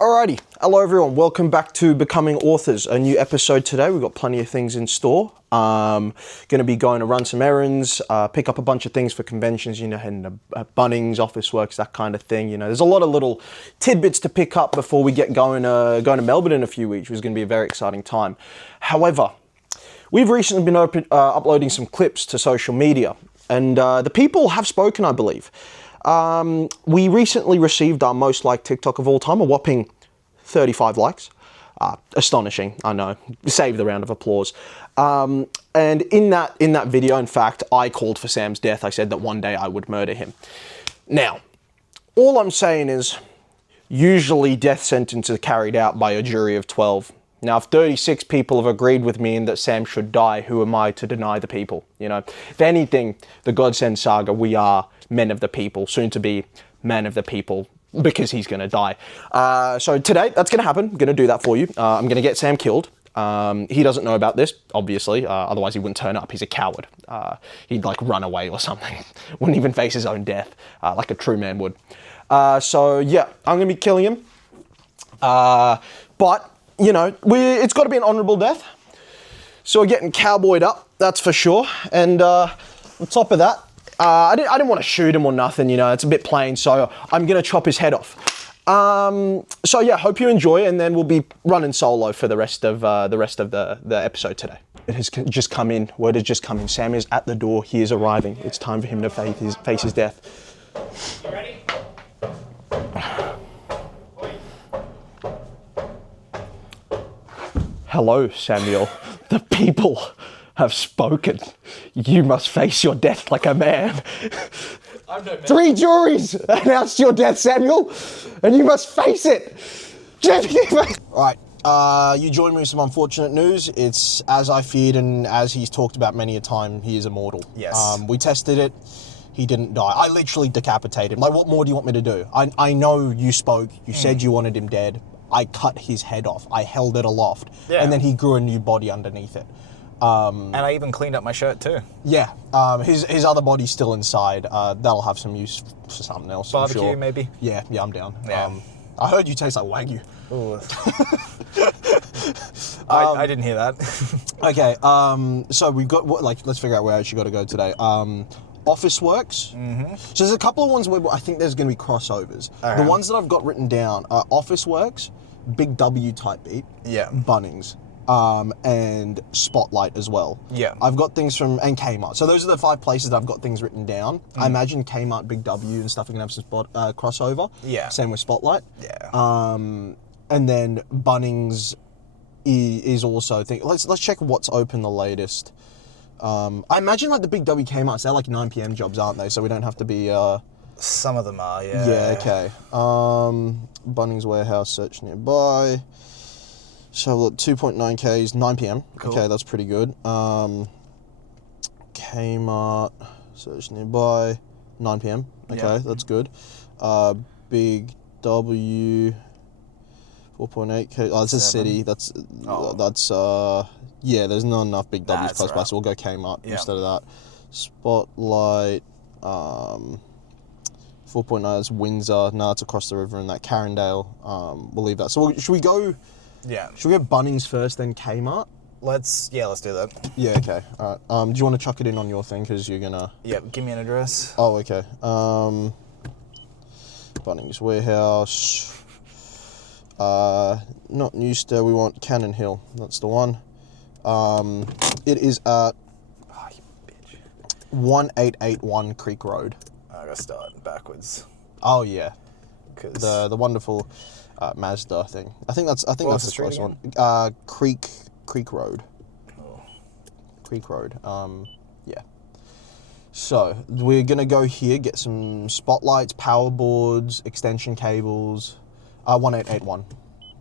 Alrighty, hello everyone, welcome back to Becoming Authors, a new episode today. We've got plenty of things in store. Going to be going to run some errands, pick up a bunch of things for conventions, heading to Bunnings, Officeworks, that kind of thing. There's a lot of little tidbits to pick up before we get going to Melbourne in a few weeks, which is going to be a very exciting time. However, we've recently been uploading some clips to social media, and the people have spoken, I believe. We recently received our most liked TikTok of all time, a whopping 35 likes. Astonishing, I know. Save the round of applause. And in that video, in fact, I called for Sam's death. I said that one day I would murder him. Now, all I'm saying is, usually death sentences are carried out by a jury of 12. Now, if 36 people have agreed with me in that Sam should die, who am I to deny the people? If anything, the Godsend saga, we are men of the people, soon to be man of the people, because he's going to die. So today, that's going to happen. I'm going to do that for you. I'm going to get Sam killed. He doesn't know about this, obviously, otherwise he wouldn't turn up. He's a coward. He'd run away or something. Wouldn't even face his own death, like a true man would. So yeah, I'm going to be killing him. But, it's got to be an honourable death. So we're getting cowboyed up, that's for sure. And on top of that, I didn't want to shoot him or nothing, it's a bit plain, so I'm going to chop his head off. So yeah, hope you enjoy, and then we'll be running solo for the rest of the episode today. It has just come in, word has just come in. Sam is at the door, he is arriving. It's time for him to face his death. You ready? Hello, Samuel. The people have spoken. You must face your death like a man. I'm no man. 3 juries announced your death, Samuel, and you must face it. Right, you joined me with some unfortunate news. It's as I feared, and as he's talked about many a time, he is immortal. Yes. We tested it. He didn't die. I literally decapitated him. What more do you want me to do? I know you spoke. You said you wanted him dead. I cut his head off. I held it aloft. Yeah. And then he grew a new body underneath it. And I even cleaned up my shirt too. Yeah, his other body's still inside. That'll have some use for something else. Barbecue, I'm sure. maybe? Yeah, I'm down. Yeah. I heard you taste like Wagyu. Ooh. I didn't hear that. Okay, so we've got, let's figure out where I actually got to go today. Officeworks. Mm-hmm. So there's a couple of ones where I think there's going to be crossovers. Okay. The ones that I've got written down are Officeworks, Big W type beat, Yeah. Bunnings, and Spotlight as well. Yeah. I've got things from, and Kmart. So those are the 5 places that I've got things written down. I imagine Kmart, Big W and stuff are going to have some crossover. Yeah. Same with Spotlight. Yeah. And then Bunnings is also, let's check what's open the latest. I imagine the Big W Kmart's, they're 9 p.m. jobs, aren't they? So we don't have to be, Some of them are, yeah. yeah, okay. Bunnings Warehouse, search nearby. So look, 2.9Ks, 9 p.m. Cool. Okay, that's pretty good. Kmart, search nearby, 9 p.m. Okay, Yeah. that's good. Big W, 4.8K. Oh, this is 7. city. Yeah, there's not enough Big W's That's close by, right. so we'll go Kmart Yeah. instead of that. Spotlight, 4.9, that's Windsor. No, it's across the river in that Carindale. We'll leave that. So should we go Bunnings first, then Kmart? Let's do that. Yeah, okay. All right. Do you want to chuck it in on your thing? Because you're going to... Yep, give me an address. Oh, okay. Bunnings Warehouse. Not Newstead, we want Cannon Hill. That's the one. It is at... Oh, you bitch. 1881 Creek Road. I gotta start backwards. Oh, yeah. Cause The wonderful Mazda thing. I think that's What's the the first street one. Creek Road. Oh. Creek Road. Yeah. So we're gonna go here, get some spotlights, power boards, extension cables. 1881.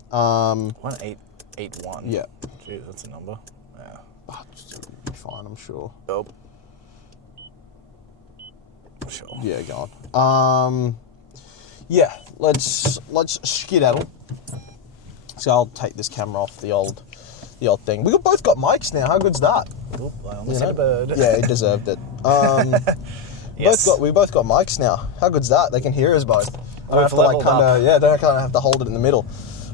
1881. Yeah. Jeez, that's a number. Yeah. It'll be fine, I'm sure. Oh. Sure. Yeah, go on. Yeah, let's skedaddle. So I'll take this camera off the old thing. We both got mics now. How good's that? Oop, I almost hit a bird. Yeah, he deserved it. Yes. We both got mics now. How good's that? They can hear us both. I don't have to like kind of don't kind of have to hold it in the middle.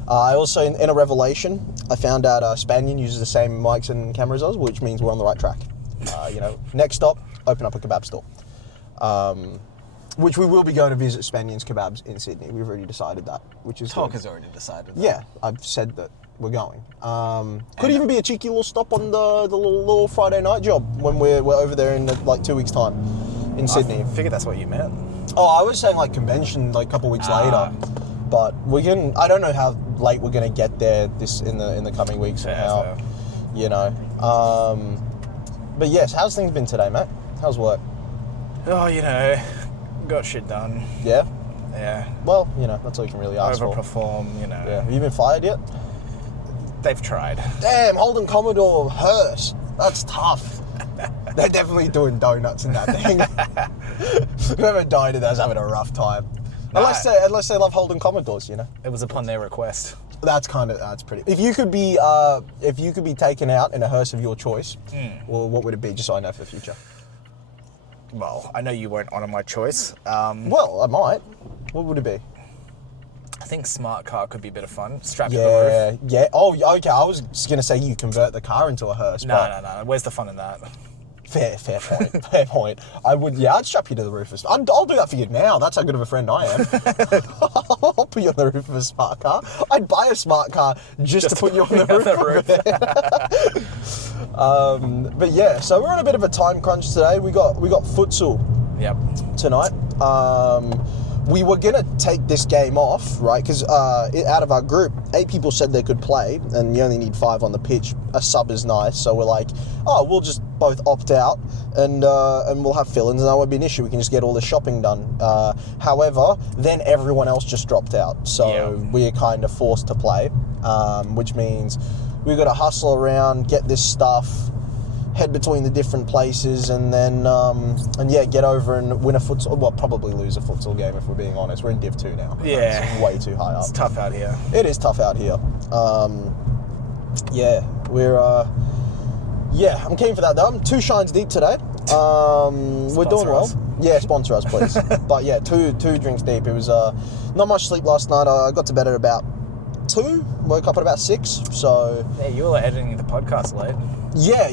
I also in a revelation, I found out Spanian uses the same mics and cameras as us, which means we're on the right track. Next stop, open up a kebab store. Which we will be going to visit Spanian's Kebabs in Sydney. We've already decided that, which is Talk has already decided that. Yeah, I've said that we're going. Could even be a cheeky little stop on the little Friday night job when we're over there in like 2 weeks' time in Sydney. I figured that's what you meant. Oh, I was saying like convention like a couple of weeks later, but we can. I don't know how late we're gonna get there in the coming weeks and how, But yes, how's things been today, mate? How's work? Oh, got shit done. Yeah. Yeah. Well, that's all you can really ask for. Overperform, Yeah. Have you been fired yet? They've tried. Damn, Holden Commodore Hearst. That's tough. They're definitely doing donuts in that thing. Whoever died in that's having a rough time. Unless they love Holden Commodores, It was upon their request. That's pretty. If you could be taken out in a hearse of your choice, well, what would it be? Just so I know for the future. Well, I know you won't honour my choice. Well, I might. What would it be? I think smart car could be a bit of fun. Strapped to the roof. Yeah. Oh, okay. I was just gonna say you convert the car into a hearse. No. Where's the fun in that? Fair point. Fair point. I'd strap you to the roof. I'll do that for you now. That's how good of a friend I am. I'll put you on the roof of a smart car. I'd buy a smart car just to put you on the roof. But yeah, so we're on a bit of a time crunch today. We got futsal tonight. We were gonna take this game off, right? Because out of our group, 8 people said they could play, and you only need 5 on the pitch. A sub is nice, so we're like, we'll just both opt out, and we'll have fill-ins, and that won't be an issue. We can just get all the shopping done. However, then everyone else just dropped out, so we're kind of forced to play, which means we've got to hustle around, get this stuff, head between the different places, and then get over and win a futsal. Well, probably lose a futsal game if we're being honest. We're in Div 2 now. Yeah, it's way too high up. It's tough out here. It is tough out here. I'm keen for that though. I'm 2 shines deep today. We're doing well. Yeah, sponsor us, please. But yeah, two drinks deep. It was not much sleep last night. I got to bed at about 2. Woke up at about 6. So yeah, you were editing the podcast late. Yeah.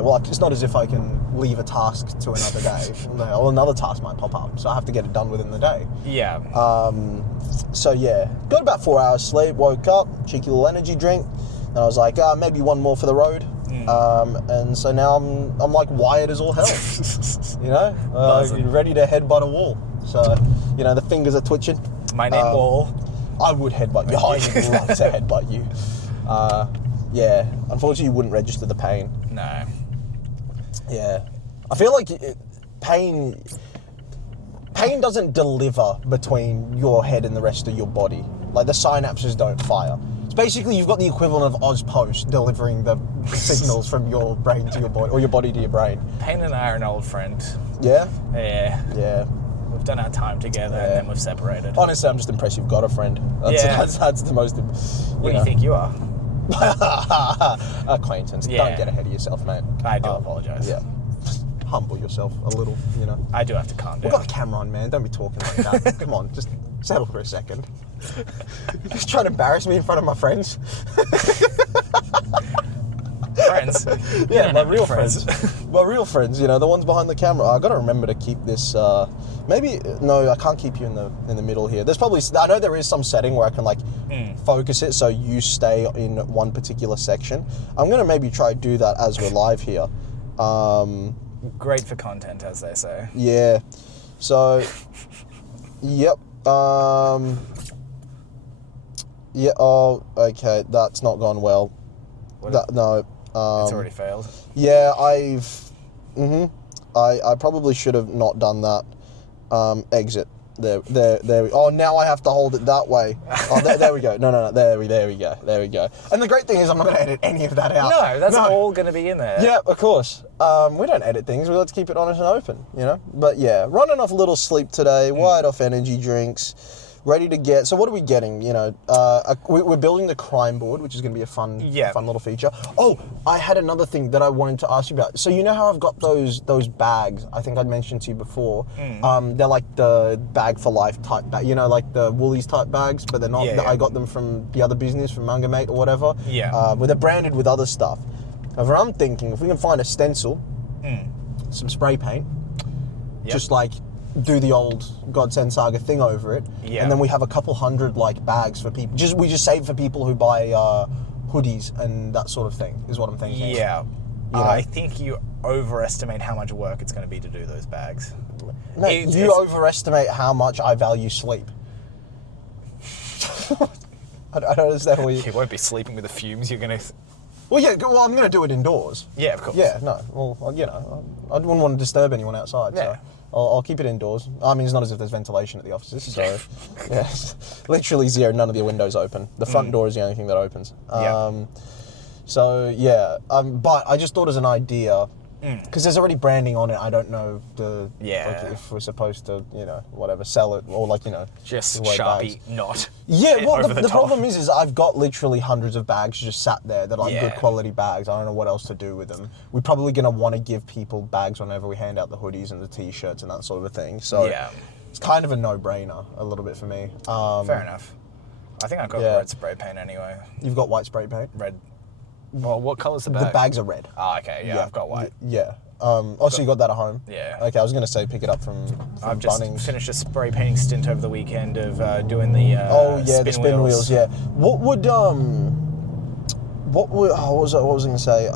Well, it's not as if I can leave a task to another day. Well, another task might pop up, so I have to get it done within the day. Yeah. So yeah, got about 4 hours sleep, woke up, cheeky little energy drink, and I was like, maybe one more for the road. And so now I'm like wired as all hell, ready to headbutt a wall. So, the fingers are twitching. My name wall. I would headbutt you. I would love to headbutt you. Yeah, unfortunately you wouldn't register the pain. No. Yeah. I feel like pain doesn't deliver between your head and the rest of your body. Like the synapses don't fire. It's basically you've got the equivalent of Ozpost delivering the signals from your brain to your body, or your body to your brain. Pain and I are an old friend. Yeah? Yeah. We've done our time together and then we've separated. Honestly, I'm just impressed you've got a friend. That's the most... What do you think you are? Acquaintance. Yeah. Don't get ahead of yourself, mate. I do apologise. Yeah. Humble yourself a little, I do have to calm down. We've got a camera on, man. Don't be talking like that. Come on, just settle for a second. You're just trying to embarrass me in front of my friends? Friends? Yeah, my real friends. My real friends, the ones behind the camera. I got to remember to keep this... No, I can't keep you in the middle here. There's probably... I know there is some setting where I can, focus it so you stay in one particular section. I'm going to maybe try to do that as we're live here. Great for content, as they say. Yeah. So, yep. Yeah, okay. That's not gone well. No. It's already failed. Yeah, I probably should have not done that. Exit. There. Oh, now I have to hold it that way. Oh, there we go. No. There we go. And the great thing is I'm not going to edit any of that out. No, that's all going to be in there. Yeah, of course. We don't edit things. We like to keep it honest and open, But yeah, running off a little sleep today, wired off energy drinks. ready to get. So what are we getting? You know, we're building the crime board, which is going to be a fun little feature. Oh, I had another thing that I wanted to ask you about. So you know how I've got those bags? I think I'd mentioned to you before. They're like the bag for life type bag. You know, like the Woolies type bags, but they're not. Yeah. I got them from the other business, from Manga Mate or whatever. Yeah. Where they're branded with other stuff. However, I'm thinking if we can find a stencil, some spray paint, just like do the old Godsend Saga thing over it, and then we have a couple hundred like bags for people. We just save for people who buy hoodies and that sort of thing. Is what I'm thinking. Yeah. You know? I think you overestimate how much work it's going to be to do those bags. Mate, you overestimate how much I value sleep. I don't understand what You won't be sleeping with the fumes. You're going to. Well, yeah. Well, I'm going to do it indoors. Yeah, of course. Yeah. No. Well, you know, I wouldn't want to disturb anyone outside. Yeah. So I'll keep it indoors. I mean, it's not as if there's ventilation at the offices. So yeah, literally zero. None of the windows open. The front door is the only thing that opens. So yeah. But I just thought as an idea. Because there's already branding on it. I don't know like, if we're supposed to, you know, whatever, sell it or like, you know, just Sharpie bags. not. Yeah, well, over the problem is I've got literally hundreds of bags just sat there that are like good quality bags. I don't know what else to do with them. We're probably going to want to give people bags whenever we hand out the hoodies and the t-shirts and that sort of a thing. So it's kind of a no-brainer a little bit for me. Fair enough. I think I've got red spray paint anyway. You've got white spray paint? Red. Well, what colour's the bag? The bags are red. Oh, okay. Yeah, I've got white. Yeah. So you got that at home? Yeah. Okay, I was going to say pick it up from I've just Bunnings. finished a spray painting stint over the weekend of doing the the spin wheels. Yeah. What was I going to say?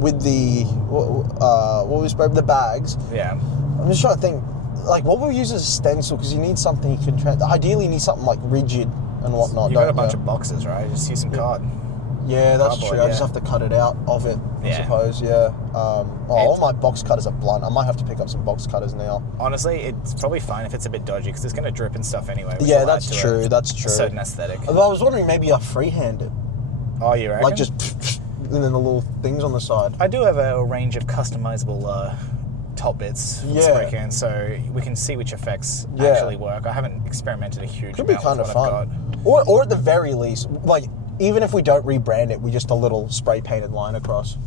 With the what was the bags? Yeah. I'm just trying to think. Like, what would we use as a stencil? Because you need something you can ideally, you need something like rigid and whatnot. You got a bunch of boxes, right? Just use some card. Yeah, that's Cardboard, true. I just have to cut it out of it, I suppose. Yeah. All my box cutters are blunt. I might have to pick up some box cutters now. Honestly, it's probably fine if it's a bit dodgy because it's going to drip and stuff anyway. Yeah, that's true. A certain aesthetic. I was wondering maybe I freehand it. Oh, you reckon? Like just and then the little things on the side. I do have a range of customizable top bits for the spray can, so we can see which effects actually work. I haven't experimented a huge Could be amount kind with of what fun. I've got. Or at the very least, like, even if we don't rebrand it, we just a little spray painted line across.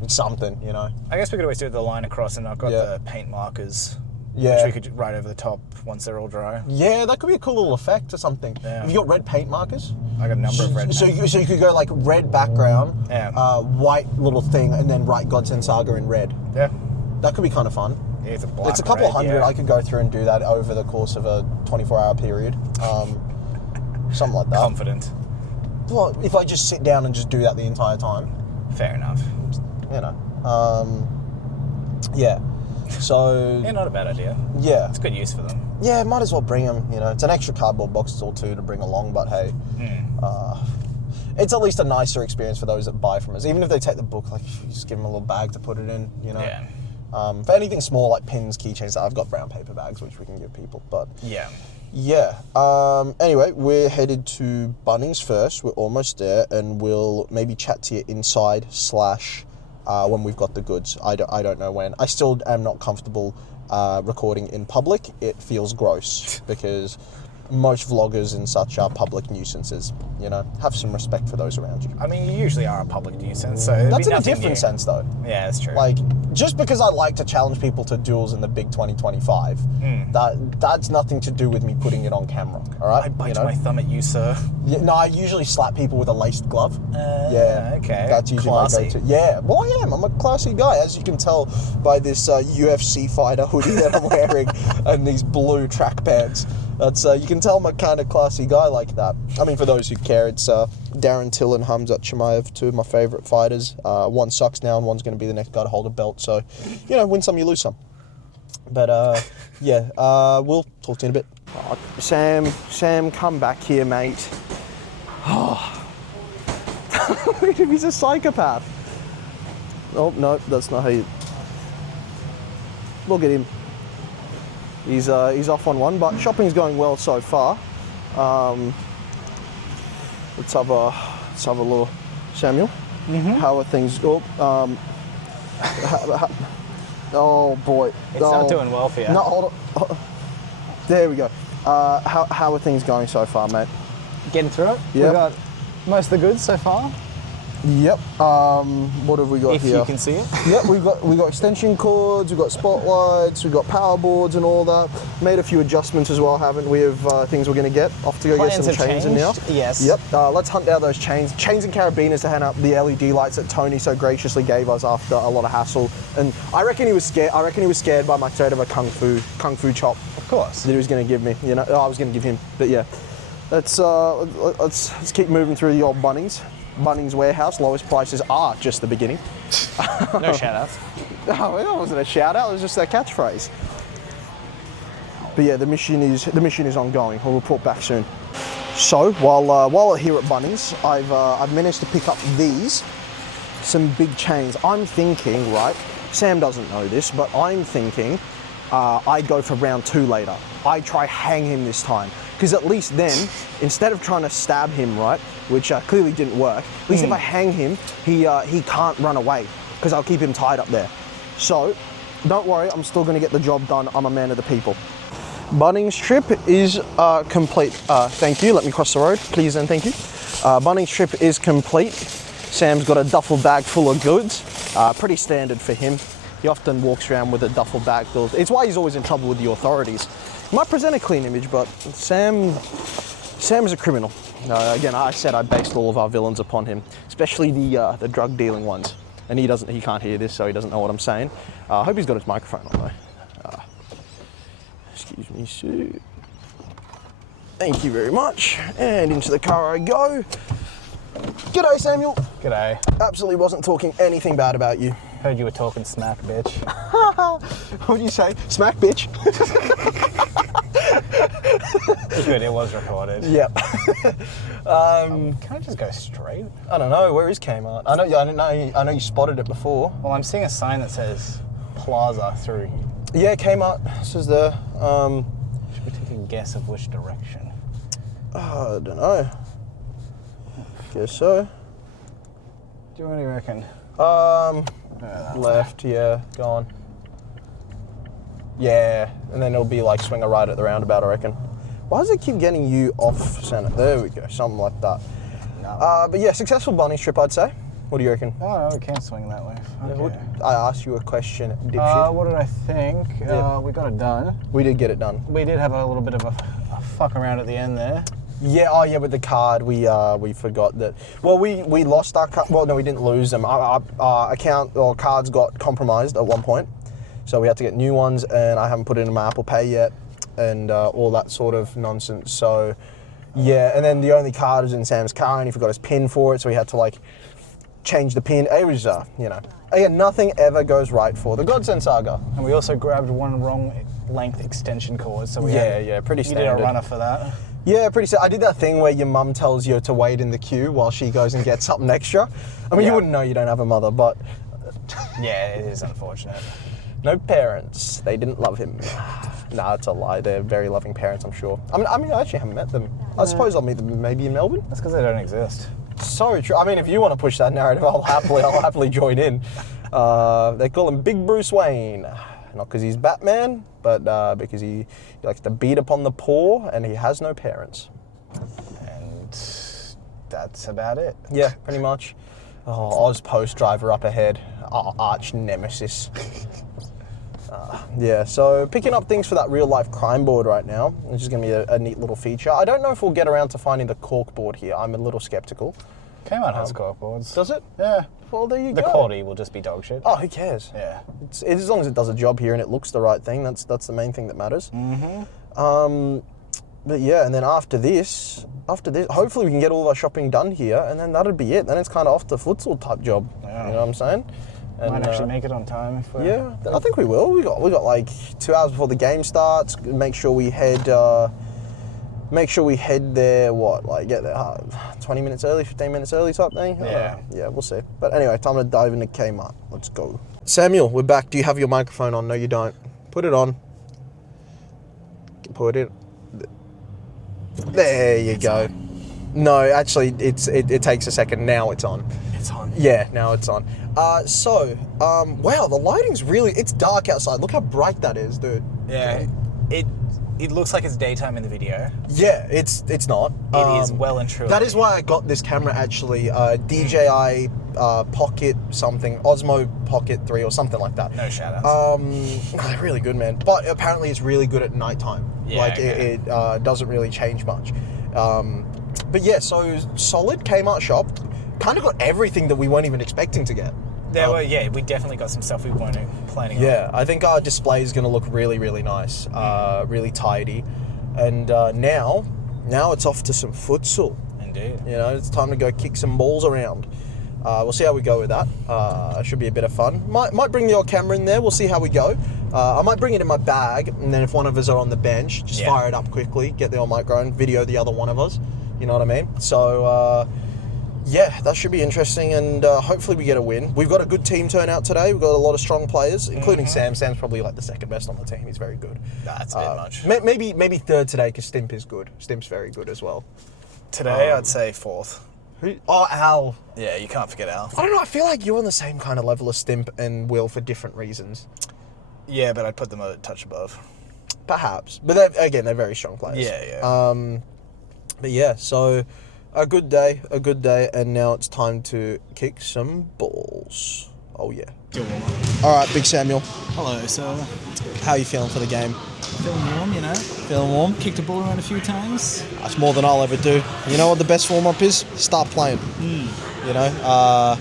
It's something, you know. I guess we could always do the line across, and I've got the paint markers, which we could write over the top once they're all dry. Yeah, that could be a cool little effect or something. Yeah. Have you got red paint markers? I got a number of red. So you could go like red background, white little thing, and then write Godsend Saga in red. Yeah. That could be kind of fun. Yeah, it's a couple hundred. I could go through and do that over the course of a 24-hour period. Something like that. Confident. Well, if I just sit down and just do that the entire time. Fair enough. You know. Yeah. So... Yeah, not a bad idea. Yeah. It's good use for them. Yeah, might as well bring them, you know. It's an extra cardboard box or two to bring along, but hey. It's at least a nicer experience for those that buy from us. Even if they take the book, like, you just give them a little bag to put it in, you know. Yeah. For anything small, like pins, keychains, I've got brown paper bags, which we can give people, but... Yeah. Anyway, we're headed to Bunnings first. We're almost there, and we'll maybe chat to you inside / when we've got the goods. I don't know when. I still am not comfortable recording in public. It feels gross because most vloggers and such are public nuisances. You know, have some respect for those around you. I mean, you usually are a public nuisance, so that's in a different sense, though. Yeah, that's true. Like, just because I like to challenge people to duels in the big 2025, that's nothing to do with me putting it on camera. All right, I bite my thumb at you, sir. Yeah, no, I usually slap people with a laced glove. Okay. That's usually classy. my go-to. Yeah, well, I am. I'm a classy guy, as you can tell by this UFC fighter hoodie that I'm wearing and these blue track pants. That's you can tell I'm a kind of classy guy like that. I mean, for those who care, it's Darren Till and Hamzat Chimaev, two of my favourite fighters. One sucks now, and one's going to be the next guy to hold a belt. So, you know, win some, you lose some. But we'll talk to you in a bit. Oh, Sam, come back here, mate. Oh, he's a psychopath. Oh no, that's not how you. We'll get him. He's off on one, but shopping's going well so far. Let's have a little Samuel. How are things? Oh boy. It's not doing well for you. No, hold on. There we go. How are things going so far, mate? Getting through it. Yep. We got most of the goods so far. Yep. What have we got If here? you can see it. Yep, we got extension cords, we've got spotlights, we've got power boards and all that. Made a few adjustments as well, haven't we, of things we're going to get. Off to go Plans get some have chains in now. changed, yes. Yep, let's hunt down those chains. Chains and carabiners to hang up the LED lights that Tony so graciously gave us after a lot of hassle. And I reckon he was scared. I reckon he was scared by my threat of a kung fu chop. Of course. That he was going to give me. You know, I was going to give him. But yeah, let's keep moving through the old Bunnings. Bunnings warehouse, lowest prices are just the beginning. No shout outs. Oh, that wasn't a shout out, it was just their catchphrase. But yeah, the mission is ongoing. I'll report back soon. So while here at Bunnings, I've managed to pick up some big chains. I'm thinking, right, Sam doesn't know this, but I'm thinking I go for round 2 later. I try hang him this time. Because at least then, instead of trying to stab him, right, which clearly didn't work, at least if I hang him, he can't run away, because I'll keep him tied up there. So, don't worry, I'm still going to get the job done. I'm a man of the people. Bunnings trip is complete. Thank you. Let me cross the road, please and thank you. Bunnings trip is complete. Sam's got a duffel bag full of goods. Pretty standard for him. He often walks around with a duffel bag filled. It's why he's always in trouble with the authorities. He might present a clean image, but Sam's a criminal. Again, I said I based all of our villains upon him, especially the drug dealing ones. And he can't hear this, so he doesn't know what I'm saying. I hope he's got his microphone on though. Excuse me, Sue. Thank you very much. And into the car I go. G'day, Samuel. G'day. Absolutely wasn't talking anything bad about you. Heard you were talking smack, bitch. What do you say? Smack, bitch. Good, it was recorded. Yep. Can I just go straight? I don't know. Where is Kmart? I know you spotted it before. Well, I'm seeing a sign that says Plaza through. Yeah, Kmart. This is there. Should we take a guess of which direction? I don't know. Guess so. What do you reckon? Left, yeah, gone. Yeah, and then it'll be like swing a right at the roundabout, I reckon. Why does it keep getting you off center? There we go, something like that. No. But yeah, successful Bunnings trip, I'd say. What do you reckon? Oh, no, we can't swing that way. Okay. I asked you a question, dipshit. What did I think? Yeah. We got it done. We did get it done. We did have a little bit of a fuck around at the end there. Yeah, oh yeah, with the card, we forgot that. Well, we lost our card. Well, no, we didn't lose them. Our account or cards got compromised at one point, so we had to get new ones, and I haven't put it in my Apple Pay yet, and all that sort of nonsense. So, yeah, and then the only card was in Sam's car, and he forgot his PIN for it, so we had to like change the PIN. It was, again, nothing ever goes right for the Godsend Saga. And we also grabbed one wrong length extension cord, so we pretty standard. You did a runner for that. Yeah, pretty sad. I did that thing where your mum tells you to wait in the queue while she goes and gets something extra. I mean, you wouldn't know, you don't have a mother, but... Yeah, it is unfortunate. No parents. They didn't love him. Nah, it's a lie. They're very loving parents, I'm sure. I mean, I actually haven't met them. I suppose I'll meet them maybe in Melbourne. That's because they don't exist. So true. I mean, if you want to push that narrative, I'll happily join in. They call him Big Bruce Wayne. Not because he's Batman, but because he likes to beat upon the poor and he has no parents. And that's about it. Yeah, pretty much. Oh, Oz Post driver up ahead. Our arch nemesis. Yeah, so picking up things for that real life crime board right now, which is going to be a neat little feature. I don't know if we'll get around to finding the cork board here. I'm a little skeptical. Kmart has corkboards. Does it? Yeah. Well, there you The go. quality will just be dog shit. Oh, who cares? Yeah. It's as long as it does a job here and it looks the right thing, that's the main thing that matters. But yeah, and then after this, hopefully we can get all of our shopping done here, and then that'll be it. Then it's kind of off the futsal type job. Yeah. You know what I'm saying? And, Might actually make it on time if we're... Yeah, I think we will. We got like 2 hours before the game starts. Make sure we head there. Get there 20 minutes early, 15 minutes early type thing. Yeah. Yeah, we'll see. But anyway, time to dive into Kmart. Let's go. Samuel, we're back. Do you have your microphone on? No, you don't. Put it on. Put it. There you go. No, actually, it takes a second. Now it's on. It's on. Yeah, now it's on. Wow, the lighting's really, it's dark outside. Look how bright that is, dude. Yeah. it looks like it's daytime in the video. Yeah, it's not. It is well and truly. That is why I got this camera actually. DJI Pocket something, Osmo Pocket 3 or something like that. No shout-outs. They're really good, man. But apparently it's really good at nighttime. Yeah, like okay. it doesn't really change much. But yeah, so solid Kmart shop. Kind of got everything that we weren't even expecting to get. We definitely got some stuff we weren't planning on. Yeah, I think our display is going to look really, really nice, really tidy. And now it's off to some futsal. Indeed. You know, it's time to go kick some balls around. We'll see how we go with that. Should be a bit of fun. Might bring the old camera in there. We'll see how we go. I might bring it in my bag, and then if one of us are on the bench, just fire it up quickly, get the old mic going, video the other one of us. You know what I mean? So, yeah, that should be interesting, and hopefully we get a win. We've got a good team turnout today. We've got a lot of strong players, including Sam. Sam's probably like the second best on the team. He's very good. That's a bit much. Maybe third today because Stimp is good. Stimp's very good as well. Today, I'd say fourth. Oh, Al. Yeah, you can't forget Al. I don't know. I feel like you're on the same kind of level as Stimp and Will for different reasons. Yeah, but I'd put them a touch above. Perhaps. But they're very strong players. Yeah. But yeah, so a good day, and now it's time to kick some balls. Oh yeah. All right, Big Samuel. Hello, sir. How are you feeling for the game? Feeling warm, you know. Feeling warm? Kicked a ball around a few times. That's more than I'll ever do. You know what the best warm-up is? Start playing. You know?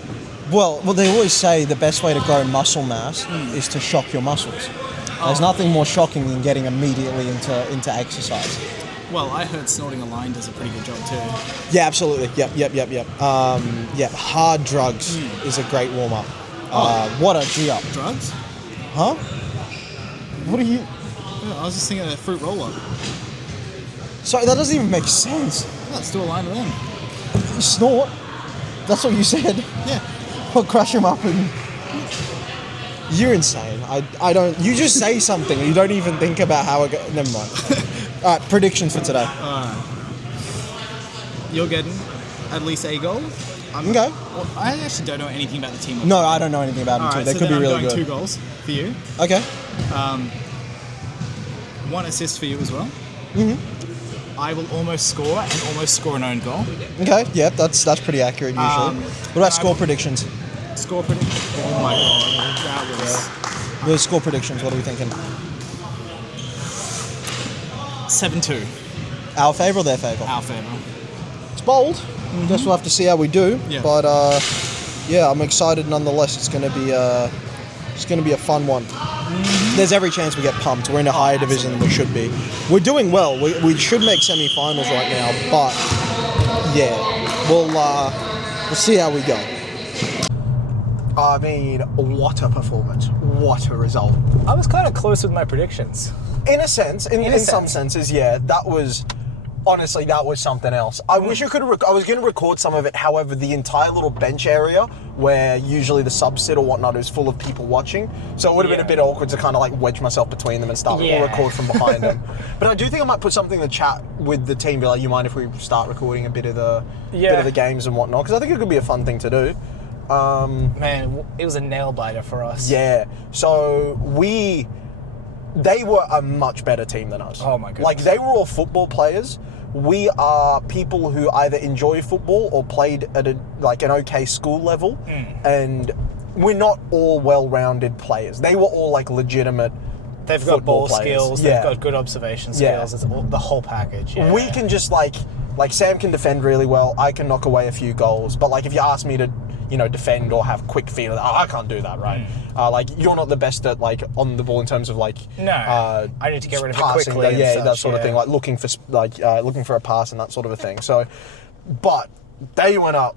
Well, they always say the best way to grow muscle mass is to shock your muscles. There's nothing more shocking than getting immediately into exercise. Well, I heard snorting a line does a pretty good job too. Yeah, absolutely. Yep. Hard drugs is a great warm-up. What a G-up. Drugs? Huh? What are you... Yeah, I was just thinking of a fruit roll-up. Sorry, that doesn't even make sense. Let's do a line of them. You snort? That's what you said. Yeah. I'll crush them up and... You're insane. I don't... You just say something and you don't even think about how it goes. Never mind. All right, predictions for today. You're getting at least a goal. Okay. Well, I actually don't know anything about the team. No, I don't know anything about them All too. right, They so could be then really I'm good. going 2 goals for you. Okay. 1 assist for you as well. I will almost score and almost score an own goal. Okay, yeah, that's pretty accurate usually. What about score predictions? Score prediction? Oh my god, that was... The score predictions, what are we thinking? 7-2. Our favour or their favour? Our favour. It's bold. Guess we'll have to see how we do. Yeah. But yeah, I'm excited nonetheless. It's going to be a fun one. There's every chance we get pumped. We're in a higher division than we should be. We're doing well. We should make semi-finals right now, but yeah, we'll see how we go. I mean, what a performance! What a result! I was kind of close with my predictions. In a sense, in some senses, yeah, that was something else. I wish I could have. I was going to record some of it. However, the entire little bench area where usually the subs sit or whatnot is full of people watching, so it would have been a bit awkward to kind of like wedge myself between them and start or record from behind them. But I do think I might put something in the chat with the team. Be like, you mind if we start recording a bit of the games and whatnot? Because I think it could be a fun thing to do. Man, it was a nail biter for us. Yeah. So they were a much better team than us. Oh my goodness. Like, they were all football players. We are people who either enjoy football or played at an okay school level, and we're not all well-rounded players. They were all like legitimate. They've got ball players. skills. Yeah. They've got good observation skills. It's all, the whole package. Yeah. We can just like Sam can defend really well. I can knock away a few goals, but like if you ask me to, defend or have quick feet, I can't do that, right? You're not the best at on the ball in terms of no. I need to get rid of it passing, quickly. that sort of thing, like looking for a pass and that sort of a thing. So, but they went up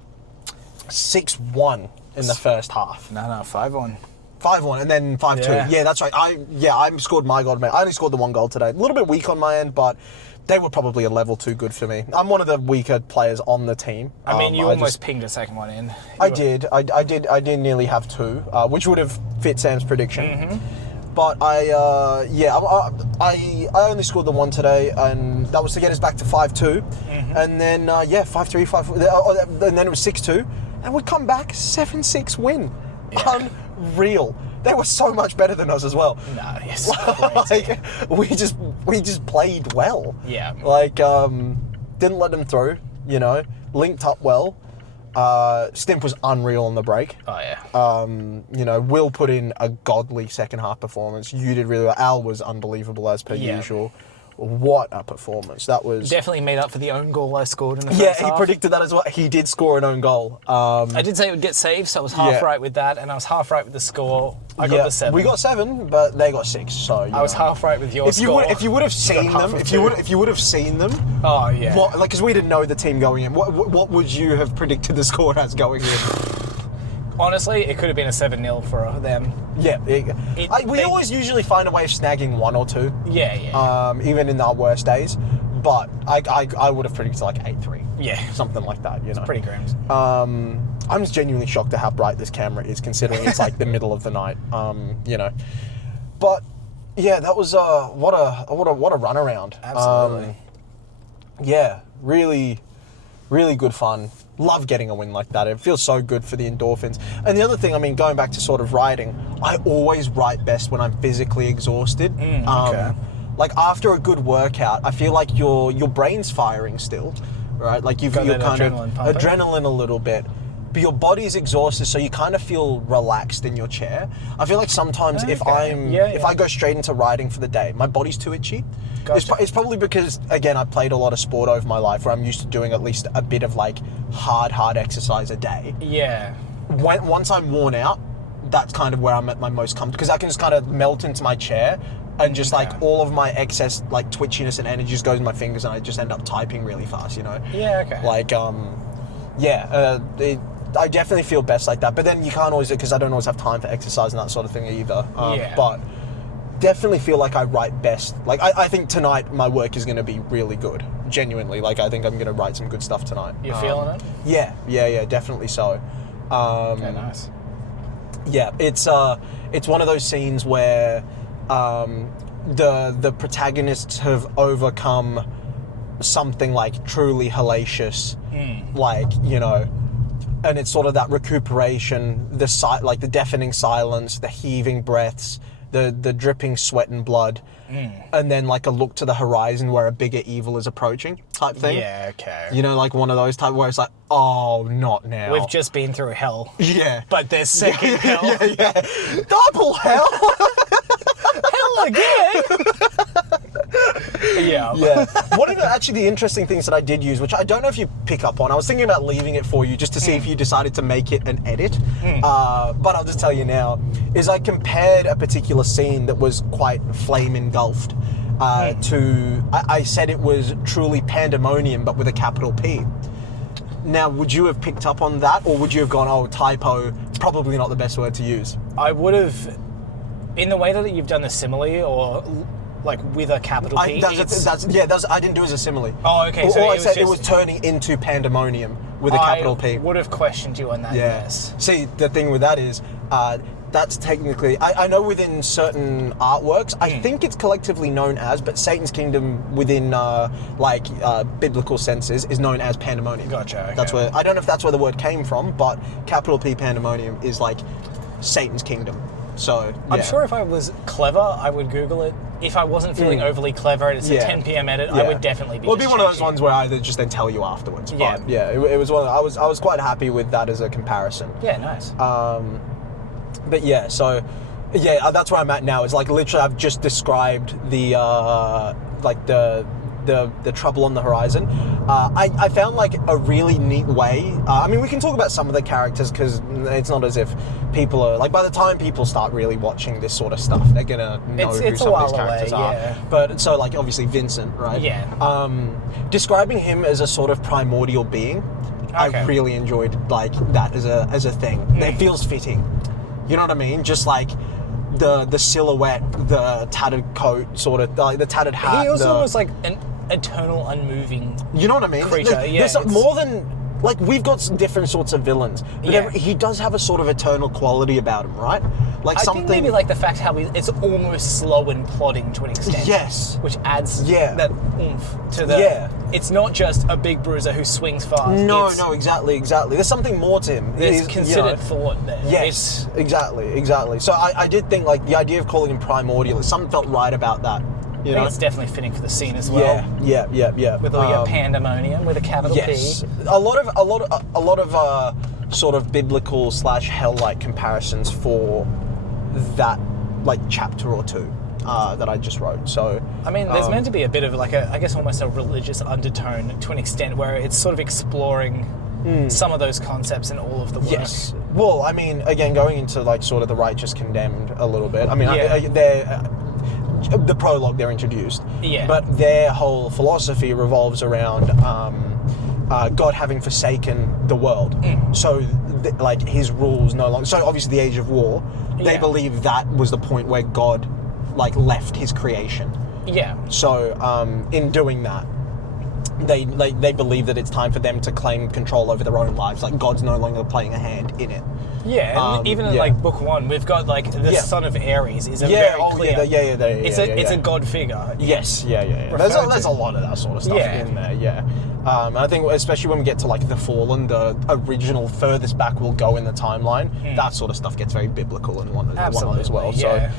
6-1 in the first half. No, 5-1. 5-1 and then 5-2. Yeah, that's right. I scored my goal, mate. I only scored the 1 goal today. A little bit weak on my end, but they were probably a level too good for me. I'm one of the weaker players on the team. I mean, you almost pinged a second one in. I did nearly have 2, which would have fit Sam's prediction. But I only scored the 1 today, and that was to get us back to 5-2. And then 5-3, 5-4, and then it was 6-2, and we come back 7-6 win. Unreal. they were so much better than us as well. No, yes. Like, we just played well. Yeah. Like, didn't let them through, you know, linked up well. Stimp was unreal on the break. Oh, yeah. You know, Will put in a godly second half performance. You did really well. Al was unbelievable as per usual. What a performance. That was... Definitely made up for the own goal I scored in the first half. Yeah, he predicted that as well. He did score an own goal. I did say it would get saved, so I was half right with that, and I was half right with the score. I got the 7. We got 7, but they got 6. So I was half right with your score. If you would have seen them, if you would have seen them, oh yeah, because we didn't know the team going in. What would you have predicted the score as going in? Honestly, it could have been a 7-0 for them. Yeah, we always usually find a way of snagging 1 or 2. Yeah. Even in our worst days, but I would have predicted like 8-3. Yeah, something like that. You know, pretty grim. I'm just genuinely shocked at how bright this camera is, considering it's like the middle of the night. You know, but yeah, that was what a runaround. Absolutely. Yeah, really good fun. Love getting a win like that. It feels so good for the endorphins. And the other thing, I mean, going back to sort of writing, I always write best when I'm physically exhausted. Okay. Like after a good workout, I feel like your brain's firing still, right? Like you're kind of adrenaline a little bit, but your body's exhausted, so you kind of feel relaxed in your chair. I feel like sometimes if I go straight into writing for the day, my body's too itchy. Gotcha. It's probably because, again, I played a lot of sport over my life where I'm used to doing at least a bit of like hard exercise a day. Yeah. Once I'm worn out, that's kind of where I'm at my most comfortable, because I can just kind of melt into my chair and just like all of my excess like twitchiness and energy just goes in my fingers and I just end up typing really fast, you know? Yeah, okay. Like, I definitely feel best like that, but then you can't always, because I don't always have time for exercise and that sort of thing either. But definitely feel like I write best. Like, I think tonight my work is going to be really good. Genuinely. Like, I think I'm going to write some good stuff tonight. You're feeling it? Yeah, definitely so. Okay, nice. Yeah, it's one of those scenes where the protagonists have overcome something like truly hellacious, like, you know, and it's sort of that recuperation, the deafening silence, the heaving breaths, the dripping sweat and blood, and then like a look to the horizon where a bigger evil is approaching type thing. Yeah, okay. You know, like one of those type where it's like, oh, not now. We've just been through hell. Yeah. But there's second hell. Yeah. Double hell. Hell again. Yeah. One of the interesting things that I did use, which I don't know if you pick up on, I was thinking about leaving it for you just to see if you decided to make it an edit, but I'll just tell you now, is I compared a particular scene that was quite flame engulfed to, I said it was truly pandemonium, but with a capital P. Now, would you have picked up on that, or would you have gone, oh, typo, it's probably not the best word to use? I would have, in the way that you've done the simile, or like with a capital P. I didn't do it as a simile. Oh, okay. So I said it was turning into pandemonium with a capital P. I would have questioned you on that. Yeah. Yes. See, the thing with that is, that's technically, I know within certain artworks, I think it's collectively known as, but Satan's Kingdom within biblical senses is known as pandemonium. Gotcha. Okay. That's where, I don't know if that's where the word came from, but capital P pandemonium is like Satan's Kingdom. So I'm sure if I was clever, I would Google it. If I wasn't feeling overly clever and it's a 10 p.m. edit, I would definitely be. Well, it'd be one of those ones where I just then tell you afterwards. Yeah. But it was one. I was quite happy with that as a comparison. Yeah, nice. But yeah, so that's where I'm at now. It's like literally I've just described the trouble on the horizon. I found like a really neat way. I mean, we can talk about some of the characters because it's not as if people are like, by the time people start really watching this sort of stuff, they're gonna know who some of these characters are. But so like obviously Vincent, right? Yeah. Describing him as a sort of primordial being, I really enjoyed like that as a thing. It feels fitting. You know what I mean? Just like the silhouette, the tattered coat, sort of like the tattered hat. He also was like an eternal, unmoving. You know what I mean? Creature. There's more than like we've got some different sorts of villains, but he does have a sort of eternal quality about him, right? Like I something. think maybe like the fact how it's almost slow and plodding to an extent. Yes. Which adds that oomph to the. it's not just a big bruiser who swings fast. No, exactly. There's something more to him. There's considered thought there. Yes, exactly. So I did think, like, the idea of calling him primordial, something felt right about that. I think it's definitely fitting for the scene as well. Yeah. With all your pandemonium with a capital yes. P. A lot of sort of biblical / hell-like comparisons for that, like, chapter or two that I just wrote. So I mean, there's meant to be a bit of like I guess almost a religious undertone to an extent, where it's sort of exploring some of those concepts in all of the work. Yes. Well, I mean, again, going into like sort of the righteous condemned a little bit. I mean, the prologue they're introduced. Yeah. But their whole philosophy revolves around God having forsaken the world. So, like, his rules no longer. So, obviously, the Age of War. They believe that was the point where God, like, left his creation. Yeah. So, in doing that, they believe that it's time for them to claim control over their own lives. Like, God's no longer playing a hand in it. Yeah, and even in like book 1, we've got like the son of Ares is a very clear. It's a god figure. Yes, There's a lot of that sort of stuff in there. Yeah, and I think especially when we get to like the Fallen, the original furthest back we'll go in the timeline, that sort of stuff gets very biblical in one as well. So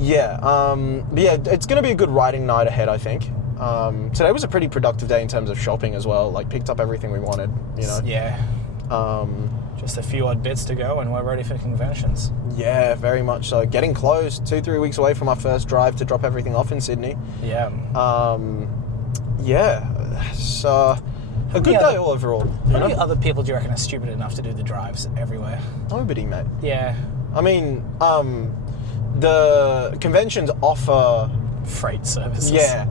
it's going to be a good writing night ahead, I think. Today was a pretty productive day in terms of shopping as well. Like, picked up everything we wanted. You know. Yeah. Just a few odd bits to go and we're ready for conventions. Yeah, very much so. Getting close. 2-3 weeks away from our first drive to drop everything off in Sydney. Yeah. So a good day all overall. How many other people do you reckon are stupid enough to do the drives everywhere? Nobody, mate. Yeah. I mean, the conventions offer freight services. Yeah.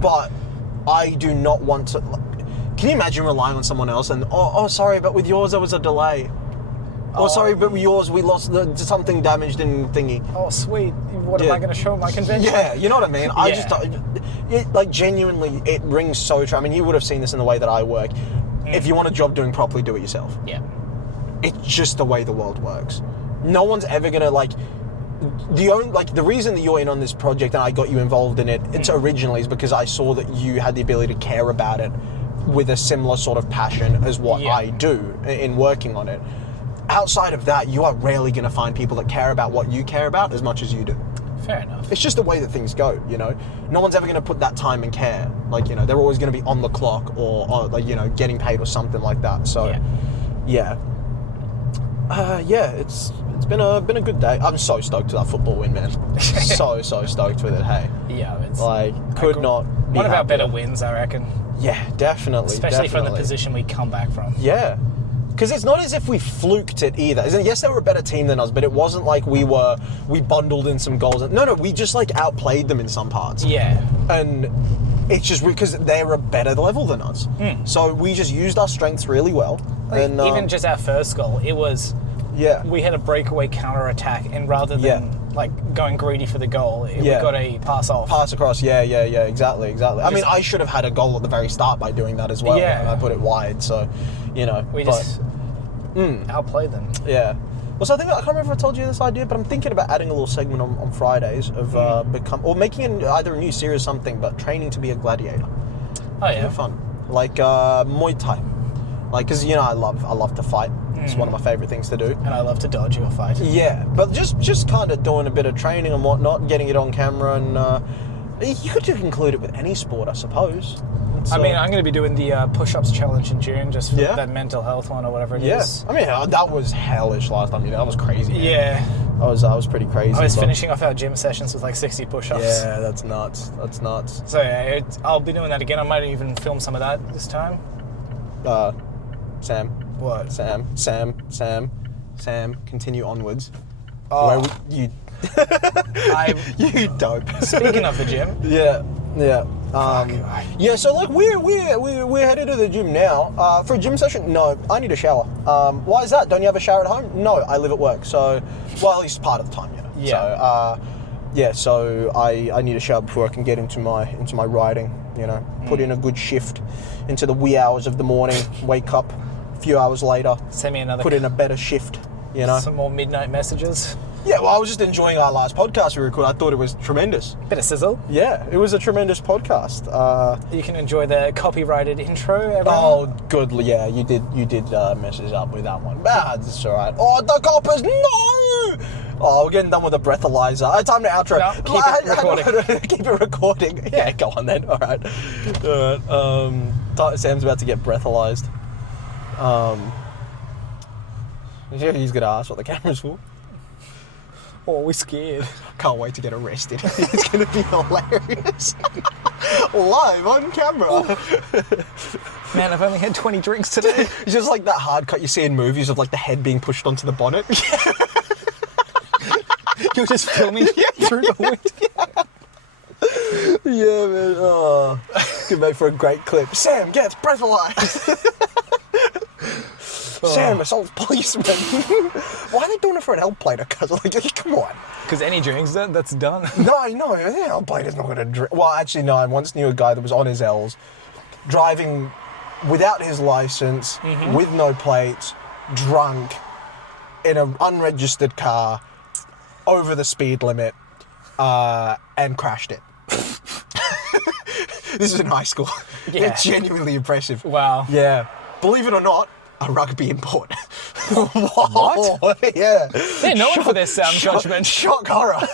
But I do not want to. Can you imagine relying on someone else and, sorry, but with yours there was a delay. Sorry, but with yours we lost something damaged in thingy. Oh, sweet. What am I going to show at my convention? Yeah, you know what I mean? I just, like, genuinely, it rings so true. I mean, you would have seen this in the way that I work. If you want a job doing properly, do it yourself. Yeah. It's just the way the world works. No one's ever going to, like... The reason that you're in on this project and I got you involved in it, it's originally is because I saw that you had the ability to care about it with a similar sort of passion as what I do in working on it. Outside of that, you are rarely going to find people that care about what you care about as much as you do. Fair enough. It's just the way that things go, you know. No one's ever going to put that time and care. Like, you know, they're always going to be on the clock or like, you know, getting paid or something like that. So, it's been a good day. I'm so stoked with that football win, man. so stoked with it. Hey. Yeah, it's like could not be one of our happier. better wins, I reckon. Yeah, definitely. Especially from the position we come back from. Yeah. Because it's not as if we fluked it either. Yes, they were a better team than us, but it wasn't like we bundled in some goals. No, we just like outplayed them in some parts. Yeah. And it's just because they're a better level than us. So we just used our strengths really well. Like, and even just our first goal, it was... Yeah. We had a breakaway counter-attack, and rather than like going greedy for the goal, we got a pass off. Pass across, exactly. I mean, I should have had a goal at the very start by doing that as well. Yeah. And I put it wide, so, you know. We just outplayed them. Yeah. Well, so I can't remember if I told you this idea, but I'm thinking about adding a little segment on Fridays of making either a new series or something, but training to be a gladiator. Oh, yeah. It's fun. Like Muay Thai. Like, because, you know, I love to fight. It's one of my favourite things to do. And I love to dodge your fight. Yeah, but just kind of doing a bit of training and whatnot, getting it on camera, and you could include it with any sport, I suppose. I mean, I'm going to be doing the push-ups challenge in June, just for that mental health one or whatever it is. I mean, that was hellish last time. That was crazy. Man. Yeah. That was pretty crazy. I was finishing off our gym sessions with like 60 push-ups. Yeah, that's nuts. So yeah, I'll be doing that again. I might even film some of that this time. Sam. What? Sam. Continue onwards. Oh. You dope. Speaking of the gym. Yeah. So like we're headed to the gym now. For a gym session, no, I need a shower. Why is that? Don't you have a shower at home? No, I live at work. So, well, at least part of the time, you know. Yeah. So I need a shower before I can get into my riding. You know, put in a good shift into the wee hours of the morning. Wake up a few hours later. Send me another. Put in a better shift. You know. Some more midnight messages. Yeah, well, I was just enjoying our last podcast we recorded. I thought it was tremendous. Bit of sizzle. Yeah, it was a tremendous podcast. You can enjoy the copyrighted intro, everyone. Oh, good. Yeah, you did mess us up with that one. But it's all right. Oh, the coppers, no! Oh, we're getting done with the breathalyzer. Time to outro. No, keep it recording. Keep it recording. Yeah, go on then. All right. All right. Sam's about to get breathalyzed. Yeah, he's gonna ask what the camera's for. Oh, we're scared. Can't wait to get arrested. It's going to be hilarious. Live on camera. Man, I've only had 20 drinks today. It's just like that hard cut you see in movies of like the head being pushed onto the bonnet. You're just filming through the window. Yeah, man. Oh, could make for a great clip. Sam gets breathalyzed. Sam assaults policeman. Why are they doing it for an L plater? Cause like, come on. Because any drinks, that's done. No, the L plater's not gonna drink. Well, actually, no. I once knew a guy that was on his L's, driving without his license, with no plates, drunk, in an unregistered car, over the speed limit, and crashed it. This is in high school. Yeah. It's genuinely impressive. Wow. Yeah. Believe it or not, a rugby import. What? Yeah. They're known for their sound judgment. Shock horror.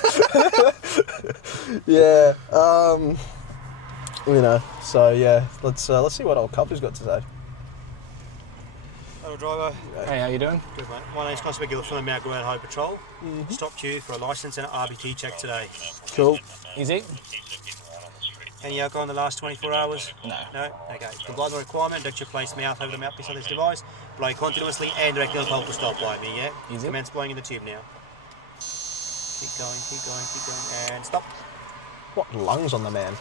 Yeah. So yeah, let's see what old Cupper's got to say. Hello, driver. Hey, how you doing? Good, mate. My name's Constable Gill from the Mount Green Highway Patrol. Stopped you for a licence and an RBT check today. Cool. Easy? Any alcohol in the last 24 hours? No. No? Okay. Comply with the requirement. Don't you place mouth over the mouthpiece on this device. Blow continuously and directly on the to stop by me, yeah? Easy. Commence blowing in the tube now. Keep going, keep going, keep going, and stop. What lungs on the man?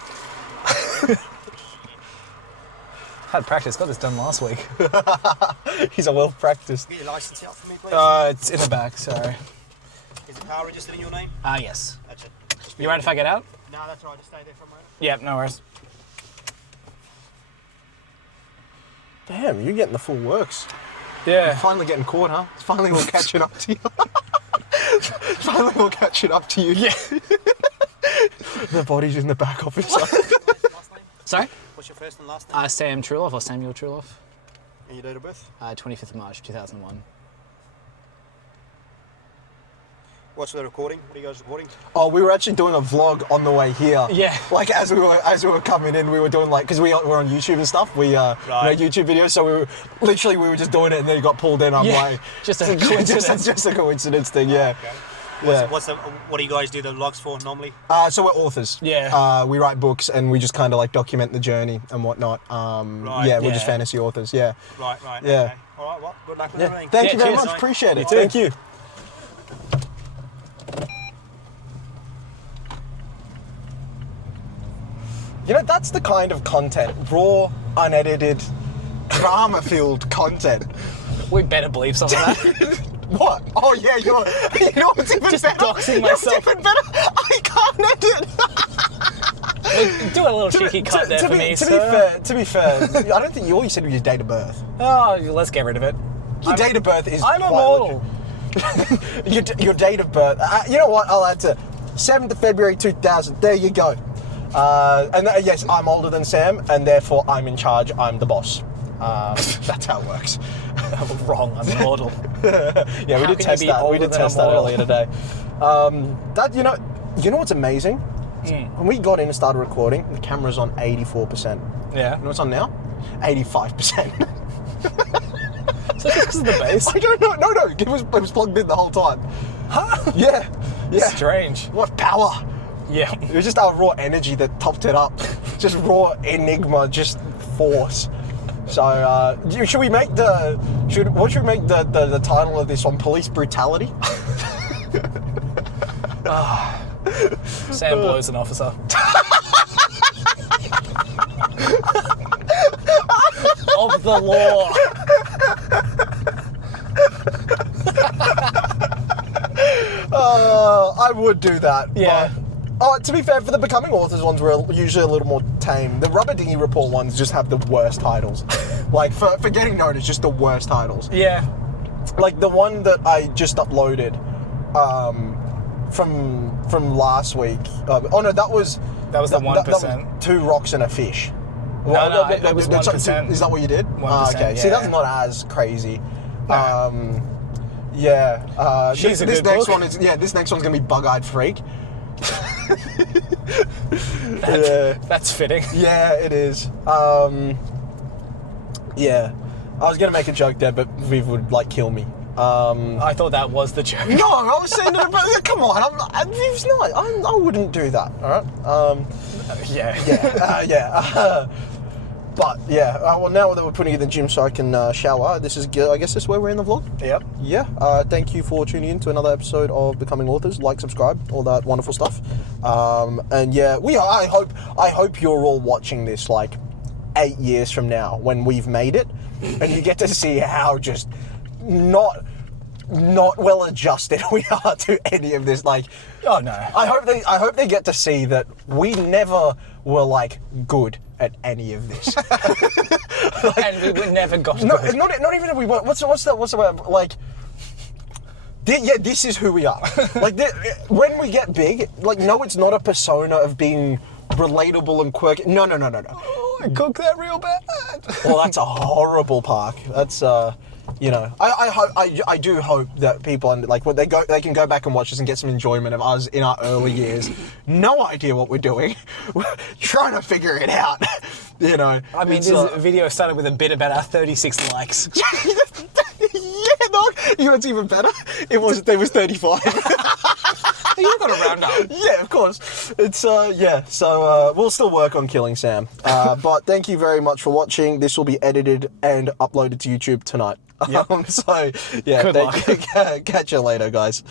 Had practice, got this done last week. He's a well practiced. Get your licence out for me, please. It's in the back, sorry. Is the car registered in your name? Yes. That's it. You right if I get out? No, that's all right. Just stay there for a moment. Yep, no worries. Damn, you're getting the full works. Yeah. You're finally getting caught, huh? It's finally all catching up to you. Finally all catching up to you. Yeah. The body's in the back office. Last name? Sorry? What's your first and last name? Sam Truloff or Samuel Truloff. And your date of birth? 25th of March, 2001. What's the recording? What are you guys recording? Oh, we were actually doing a vlog on the way here. Yeah. Like as we were coming in, we were doing like because we're on YouTube and stuff. We Right. made YouTube videos, so we were just doing it, and then you got pulled in. I'm Yeah, like, just a coincidence. just a coincidence thing. Yeah. Okay. Yeah. What do you guys do the vlogs for normally? So we're authors. Yeah. We write books and we just kind of like document the journey and whatnot. Right. Yeah, we're just Yeah. fantasy authors. Yeah. Right. Yeah. Okay. All right. Well, good luck with Yeah. everything. Thank you very cheers. much. Appreciate it. You too. Thank you. You know, that's the kind of content, raw, unedited, drama-filled content. We better believe some of that. What? Oh yeah, you know what's even Just better? doxing myself. What's even better? I can't edit. Do a little cheeky cut there for me, To be fair, I don't think all you said was your date of birth. Oh, let's get rid of it. Your date of birth is I'm quite immortal. legit. Your date of birth. You know what? I'll add to 7th of February 2000. There you go. Yes, I'm older than Sam, and therefore I'm in charge. I'm the boss. That's how it works. Wrong, I'm immortal. Yeah, How we did can you test be that. We older did than test that immortal? earlier today. You know what's amazing? When we got in and started recording, the camera's on 84%. Yeah. You know what's on now? 85%. So just because of the bass? I don't know. No, it was plugged in the whole time. Huh? Yeah. Strange. What power? Yeah. It was just our raw energy that topped it up. Just raw enigma, just force. So, should we make the title of this one? Police brutality? Sam blows an officer. Of the law. I would do that. Yeah. But, to be fair, for the Becoming Authors ones, we're usually a little more tame. The Rubber Dinghy Report ones just have the worst titles. Like, for getting noticed, just the worst titles. Yeah. Like, the one that I just uploaded, from last week. Oh no, that was the 1%. That was 2 rocks and a fish. No, it was 1%. Is that what you did? 1%, okay. yeah. See, that's not as crazy. No. Yeah. She's a this good next book. one is this next one's gonna be Bug-Eyed Freak. That's fitting. Yeah, it is. Yeah, I was gonna make a joke there, but Viv would like kill me. I thought that was the joke. No, I was saying that. But come on, Viv's not. I wouldn't do that. All right. Yeah. But yeah, well, now that we're putting you in the gym so I can shower, this is, I guess, this is where we're in the vlog. Yep. Yeah. Thank you for tuning in to another episode of Becoming Authors. Like, subscribe, all that wonderful stuff. And yeah, I hope you're all watching this like 8 years from now when we've made it, and you get to see how just not well adjusted we are to any of this. Like, Oh no. I hope they get to see that we never were like good at any of this. And we were never got No, good. not even if we were. What's the word? Like, this is who we are. Like, when we get big, like, no, it's not a persona of being relatable and quirky. No. Oh, I cooked that real bad. Well, that's a horrible park. That's you know, I do hope that people, like, when they can go back and watch this and get some enjoyment of us in our early years. No idea what we're doing. We're trying to figure it out. You know. I mean, this video started with a bit about our 36 likes. Yeah, dog. You know what's even better? There was 35. You've got to round up. Yeah, of course. It's yeah. So we'll still work on killing Sam. But thank you very much for watching. This will be edited and uploaded to YouTube tonight. Yep. So yeah, Good luck. catch you later, guys.